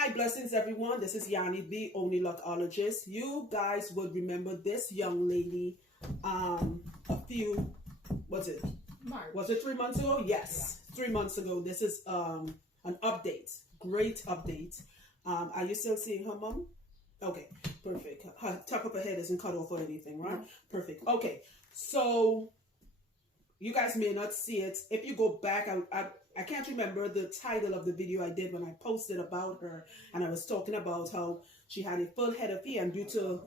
Hi, blessings everyone. This is Yanni, the only lotologist. You guys would remember this young lady a few, was it? March. Was it 3 months ago? Yes, yeah. 3 months ago. This is an update, great update. Are you still seeing her, Mom? Okay, perfect. Her top of her head isn't cut off or anything, right? Perfect. Okay, so you guys may not see it. If you go back, I can't remember the title of the video I did when I posted about her, and I was talking about how she had a full head of hair, and due to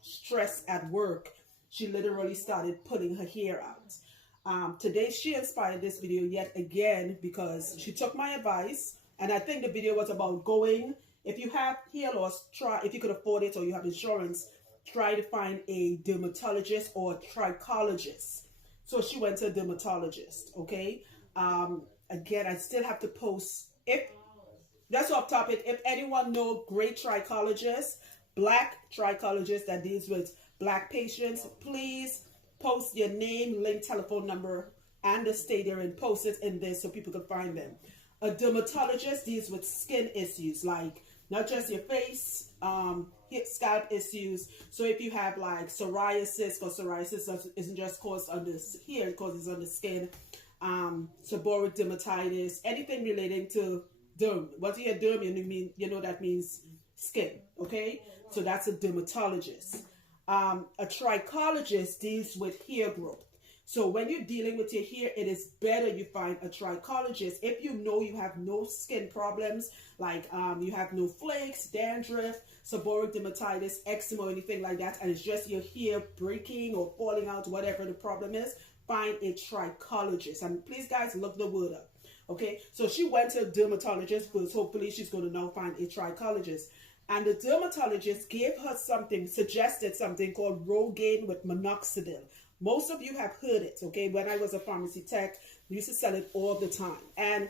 stress at work, she literally started pulling her hair out. Today, she inspired this video yet again because she took my advice, and I think the video was about going, if you have hair loss, try, if you could afford it or you have insurance, try to find a dermatologist or a trichologist. So she went to a dermatologist, okay? Again, I still have to post, if that's off topic, if anyone know great trichologists, black trichologists that deals with black patients, please post your name, link, telephone number, and the state they're in, post it in this so people can find them. A dermatologist deals with skin issues, like not just your face, scalp issues. So if you have like psoriasis, because psoriasis isn't just caused on the hair, it causes on the skin. Seborrheic dermatitis, anything relating to derm. What you hear derm, you know that means skin, okay? So that's a dermatologist. A trichologist deals with hair growth. So when you're dealing with your hair, it is better you find a trichologist. If you know you have no skin problems, like you have no flakes, dandruff, seborrheic dermatitis, eczema, or anything like that, and it's just your hair breaking or falling out, whatever the problem is, find a trichologist. And please, guys, look the word up. Okay, so she went to a dermatologist first. Hopefully, she's going to now find a trichologist. And the dermatologist gave her something, suggested something called Rogaine with minoxidil. Most of you have heard it, okay? When I was a pharmacy tech, we used to sell it all the time. And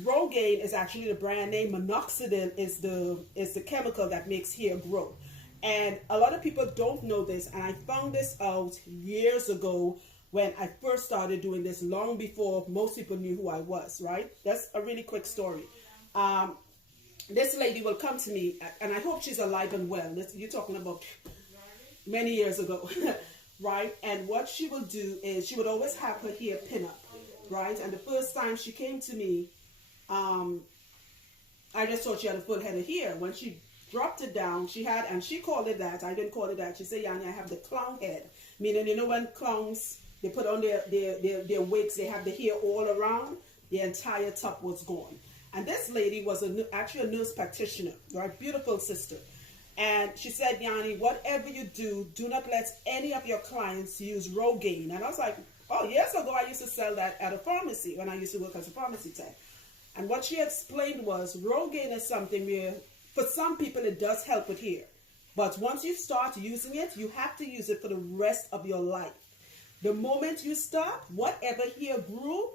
Rogaine is actually the brand name. Minoxidil is the chemical that makes hair grow. And a lot of people don't know this, and I found this out years ago when I first started doing this, long before most people knew who I was, right? That's a really quick story. This lady will come to me, and I hope she's alive and well. You're talking about many years ago, right? And what she will do is she would always have her hair pin up, right? And the first time she came to me, I just thought she had a full head of hair. When she dropped it down, she had, and she called it that. I didn't call it that. She said, Yanni, I have the clown head. Meaning, you know when clowns, they put on their wigs, they have the hair all around, the entire top was gone. And this lady was actually a nurse practitioner, right? Beautiful sister. And she said, Yanni, whatever you do, do not let any of your clients use Rogaine. And I was like, oh, years ago, I used to sell that at a pharmacy when I used to work as a pharmacy tech. And what she explained was Rogaine is something where, for some people, it does help with hair. But once you start using it, you have to use it for the rest of your life. The moment you stop, whatever hair grew,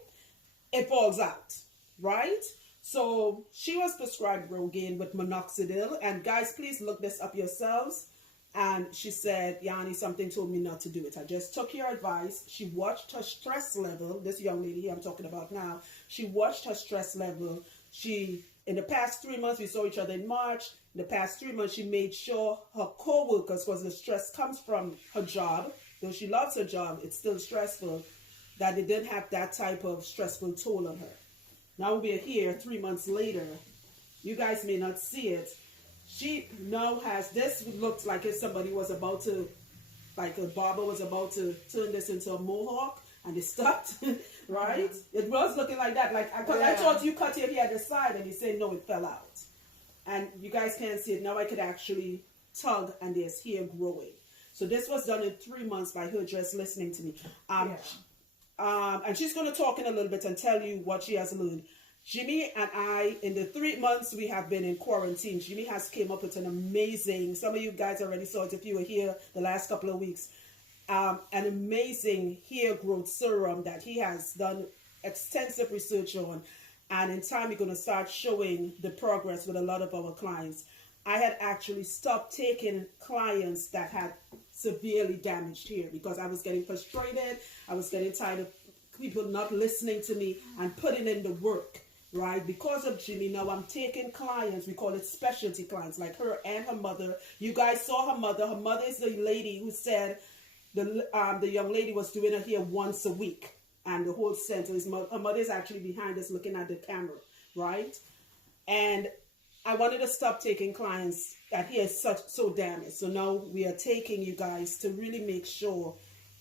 it falls out, right? So she was prescribed Rogaine with minoxidil. And guys, please look this up yourselves. And she said, Yanni, something told me not to do it. I just took your advice. She watched her stress level. This young lady here I'm talking about now. She watched her stress level. In the past 3 months, we saw each other in March. In the past 3 months, she made sure her co-workers, because the stress comes from her job, though she loves her job, it's still stressful, that they didn't have that type of stressful toll on her. Now we're here 3 months later. You guys may not see it. She now has, this looks like if somebody was about to, like a barber was about to turn this into a mohawk, and they stopped, right? It was looking like that. Like, I thought you cut your hair at the side, and you said, no, it fell out. And you guys can't see it. Now I could actually tug, and there's hair growing. So this was done in 3 months by her just listening to me. And she's going to talk in a little bit and tell you what she has learned. Jimmy and I, in the 3 months we have been in quarantine, Jimmy has came up with an amazing, some of you guys already saw it if you were here the last couple of weeks, an amazing hair growth serum that he has done extensive research on. And in time, we're going to start showing the progress with a lot of our clients. I had actually stopped taking clients that had severely damaged hair because I was getting frustrated. I was getting tired of people not listening to me and putting in the work. right? Because of Jimmy, now I'm taking clients, we call it specialty clients, like her and her mother. You guys saw her mother. Her mother is the lady who said the young lady was doing her hair once a week. And the whole center is, her mother is actually behind us looking at the camera, right? And I wanted to stop taking clients that hair is so damaged. So now we are taking you guys to really make sure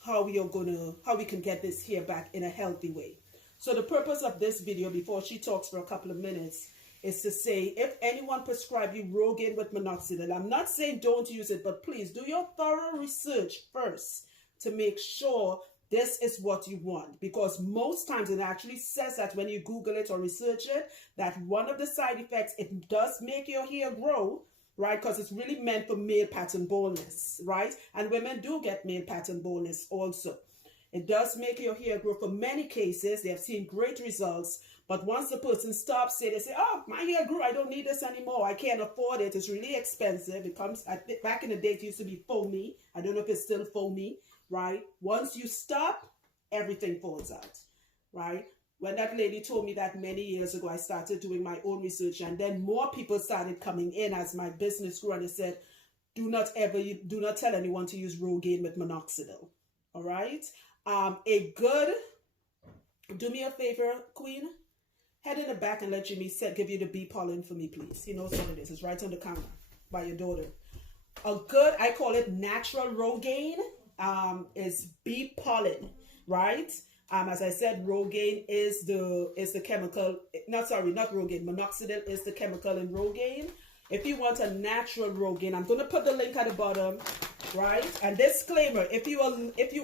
how we can get this hair back in a healthy way. So the purpose of this video, before she talks for a couple of minutes, is to say, if anyone prescribe you Rogaine with minoxidil, I'm not saying don't use it, but please do your thorough research first to make sure this is what you want. Because most times it actually says that when you Google it or research it, that one of the side effects, it does make your hair grow, right? Because it's really meant for male pattern baldness, right? And women do get male pattern baldness also. It does make your hair grow. For many cases, they have seen great results. But once the person stops, they say, oh, my hair grew. I don't need this anymore. I can't afford it. It's really expensive. It comes, back in the day, it used to be foamy. I don't know if it's still foamy, right? Once you stop, everything falls out, right? When that lady told me that many years ago, I started doing my own research, and then more people started coming in as my business grew, and they said, do not tell anyone to use Rogaine with minoxidil, all right? Do me a favor, Queen, head in the back and let Jimmy give you the bee pollen for me, please. He knows what it is. It's right on the counter by your daughter. A good, I call it natural Rogaine, is bee pollen, right? As I said, Rogaine is the chemical, not Rogaine, minoxidil is the chemical in Rogaine. If you want a natural Rogaine, I'm going to put the link at the bottom, right? And disclaimer, if you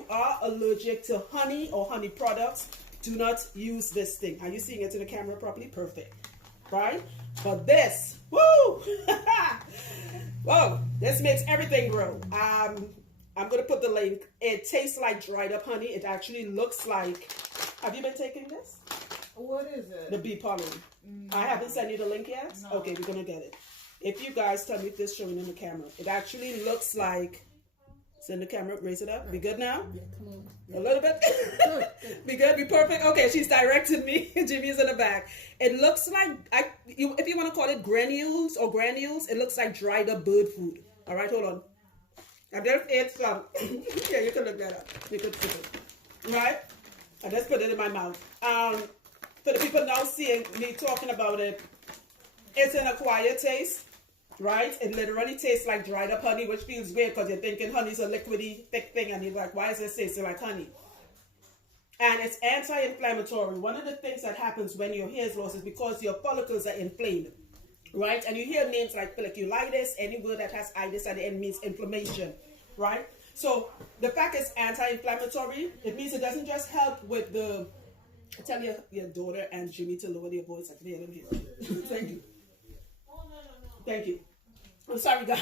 are allergic to honey or honey products, do not use this thing. Are you seeing it in the camera properly? Perfect, right? But this, woo! Whoa, this makes everything grow. I'm going to put the link. It tastes like dried up honey. It actually looks like, have you been taking this? What is it? The bee pollen. No. I haven't sent you the link yet? No. Okay, we're going to get it. If you guys tell me if this is showing in the camera, it actually looks like, it's in the camera, raise it up. Be good now? Yeah, come on. A little bit? Be good? Be perfect? Okay, she's directing me. Jimmy's in the back. It looks like, if you want to call it granules, it looks like dried up bird food. All right, hold on. I just ate some. Yeah, you can look that up. You can see it. Right? I just put it in my mouth. For the people now seeing me talking about it, it's an acquired taste, right? It literally tastes like dried up honey, which feels weird because you're thinking honey's a liquidy, thick thing, and you're like, why is this tasting like honey? And it's anti-inflammatory. One of the things that happens when your hair is lost is because your follicles are inflamed, right? And you hear names like folliculitis, any word that has itis at the end means inflammation, right? So the fact it's anti-inflammatory, it means it doesn't just help with the, tell your daughter and Jimmy to lower their voice. I can hear them here. Thank you. Thank you. I'm sorry, guys.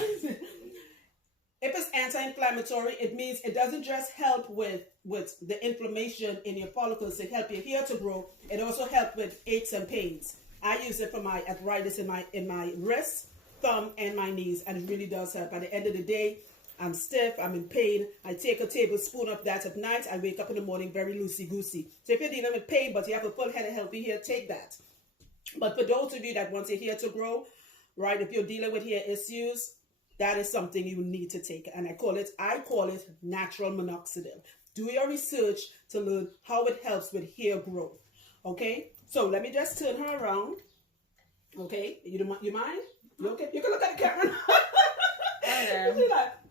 If it's anti-inflammatory, it means it doesn't just help with the inflammation in your follicles to help your hair to grow. It also helps with aches and pains. I use it for my arthritis in my wrists, thumb, and my knees, and it really does help. At the end of the day, I'm stiff, I'm in pain. I take a tablespoon of that at night. I wake up in the morning very loosey-goosey. So if you're dealing with pain, but you have a full head of healthy hair, take that. But for those of you that want your hair to grow, right, if you're dealing with hair issues, that is something you need to take. And I call it natural minoxidil. Do your research to learn how it helps with hair growth. Okay? So let me just turn her around. Okay? You mind? You okay? You can look at the camera.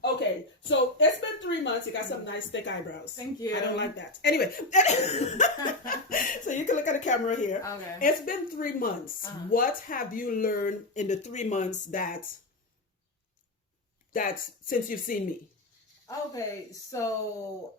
Okay, so it's been 3 months. You got some nice thick eyebrows. Thank you. I don't like that. Anyway, so you can look at the camera here. Okay. It's been 3 months. What have you learned in the 3 months that since you've seen me? Okay, so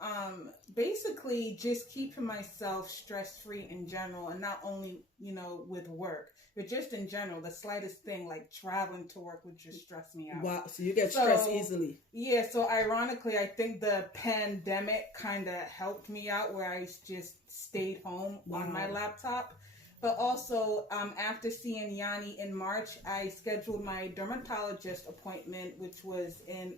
basically just keeping myself stress-free in general, and not only, with work, but just in general, the slightest thing like traveling to work would just stress me out. Wow, so you get stressed easily. Yeah, so ironically, I think the pandemic kind of helped me out where I just stayed home on my laptop. But also, after seeing Yanni in March, I scheduled my dermatologist appointment, which was in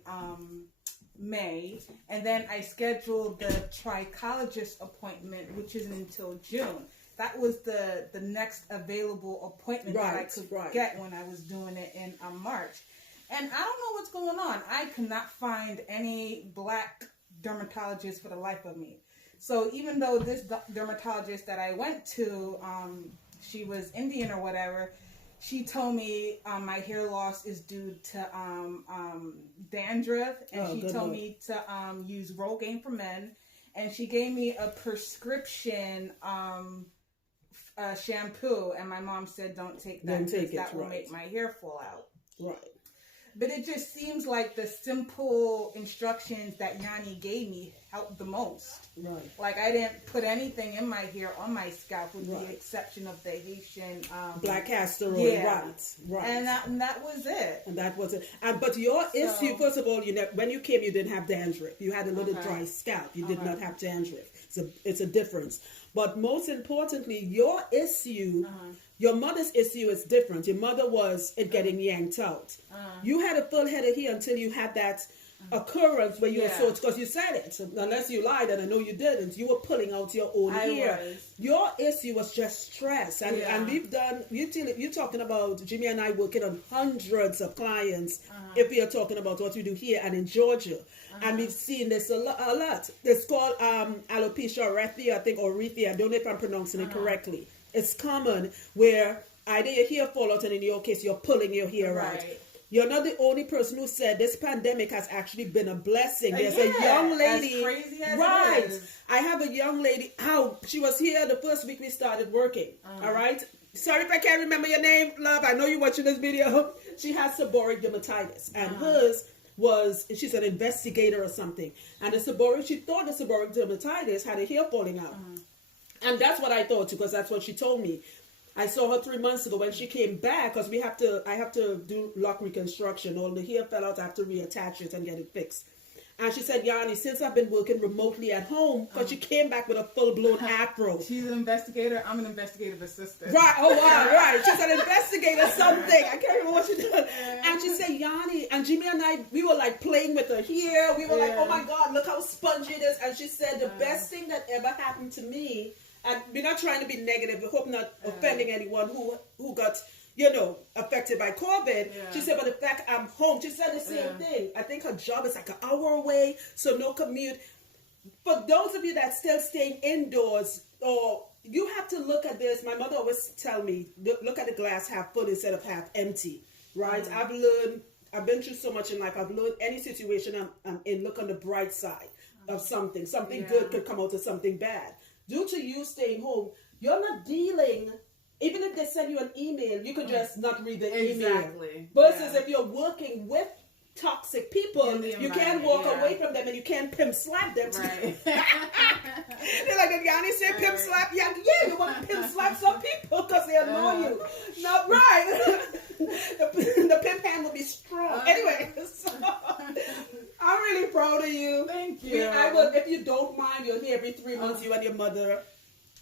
May, and then I scheduled the trichologist appointment, which isn't until June. that was the next available appointment that I could get when I was doing it in March. And I don't know what's going on. I could not find any black dermatologist for the life of me. So even though this dermatologist that I went to, she was Indian or whatever, she told me my hair loss is due to dandruff, and she told me to use Rogaine for men, and she gave me a prescription shampoo, and my mom said don't take that because that will make my hair fall out. Right. But it just seems like the simple instructions that Yanni gave me helped the most. Right. Like, I didn't put anything in my hair on my scalp with the exception of the Haitian... black castor oil, right. And that was it. And that was it. But your issue, first of all, when you came, you didn't have dandruff. You had a little dry scalp. You did not have dandruff. It's a difference. But most importantly, your issue... Your mother's issue is different. Your mother was getting yanked out. You had a full head of hair until you had that occurrence where you were so, because you said it. Unless you lied, and I know you didn't. You were pulling out your own hair. Your issue was just stress. And we've done, you're talking about, Jimmy and I working on hundreds of clients if we are talking about what we do here and in Georgia. And we've seen this a lot. It's called alopecia areata, I think, or areata. I don't know if I'm pronouncing it correctly. It's common where either your hair fall out, and in your case, you're pulling your hair out. You're not the only person who said this pandemic has actually been a blessing. There's a young lady. As crazy as it is. I have a young lady. She was here the first week we started working. All right. Sorry if I can't remember your name, love. I know you're watching this video. She has seborrheic dermatitis, and hers she's an investigator or something. And she thought the seborrheic dermatitis had her hair falling out. And that's what I thought too, because that's what she told me. I saw her 3 months ago when she came back, because I have to do lock reconstruction. All the hair fell out, I have to reattach it and get it fixed. And she said, Yanni, since I've been working remotely at home, because she came back with a full-blown afro. She's an investigator. I'm an investigative assistant. Right. Oh, wow. Right. She's an investigator something. I can't remember what she did. And she said, Yanni, and Jimmy and I, we were like playing with her hair. We were like, oh my God, look how spongy it is. And she said, the best thing that ever happened to me, and we're not trying to be negative, we hope not offending anyone who got, affected by COVID. She said, but the fact I'm home, she said the same thing. I think her job is like an hour away, so no commute. For those of you that still staying indoors, or you have to look at this, my mother always tell me, look at the glass half full instead of half empty, right? I've been through so much in life. I've learned any situation I'm in, look on the bright side of something. Something good could come out of something bad. Due to you staying home, you're not dealing, even if they send you an email, you could just not read the email. Versus if you're working with toxic people, you can't walk away from them, and you can't pimp slap them. Right. They're like, did Yanni say pimp slap? Yeah, you want to pimp slap some people because they annoy you. No, right. the pimp hand will be strong. Anyway, so I'm really proud of you. Thank you. I will, if you don't mind, you're here every 3 months, you and your mother.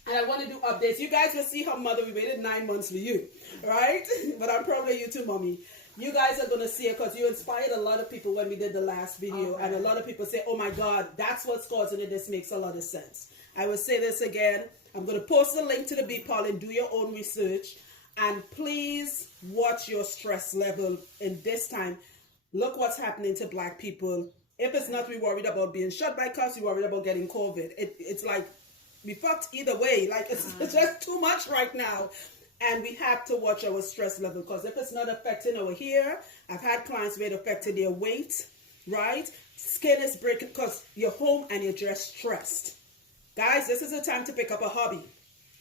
And I want to do updates. You guys will see her mother. We waited 9 months for you, right? But I'm proud of you too, Mommy. You guys are going to see it because you inspired a lot of people when we did the last video. And a lot of people say, oh my God, that's what's causing it. This makes a lot of sense. I will say this again. I'm going to post a link to the bee pollen. Do your own research. And please watch your stress level in this time. Look what's happening to Black people. If it's not, we worried about being shot by cops. We worried about getting COVID. It's like we fucked either way. Like it's just too much right now. And we have to watch our stress level, because if it's not affecting our hair, I've had clients where it affected their weight, right? Skin is breaking because you're home and you're just stressed. Guys, this is the time to pick up a hobby.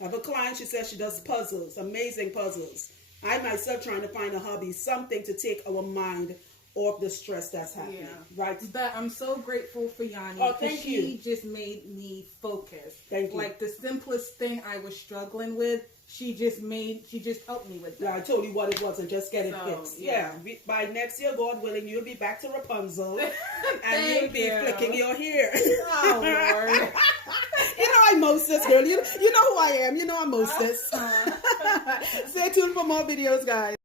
I have a client, she says she does puzzles, amazing puzzles. I myself trying to find a hobby, something to take our mind off the stress that's happening, right? But I'm so grateful for Yanni. Oh, thank you. She just made me focus. Thank you. Like the simplest thing I was struggling with, she just helped me with that. Yeah, I told you what it was and just get it fixed. Yeah. By next year, God willing, you'll be back to Rapunzel and you'll be flicking your hair. Oh, Lord. You know I'm Moses, girl. You know who I am. You know I'm Moses. Stay tuned for more videos, guys.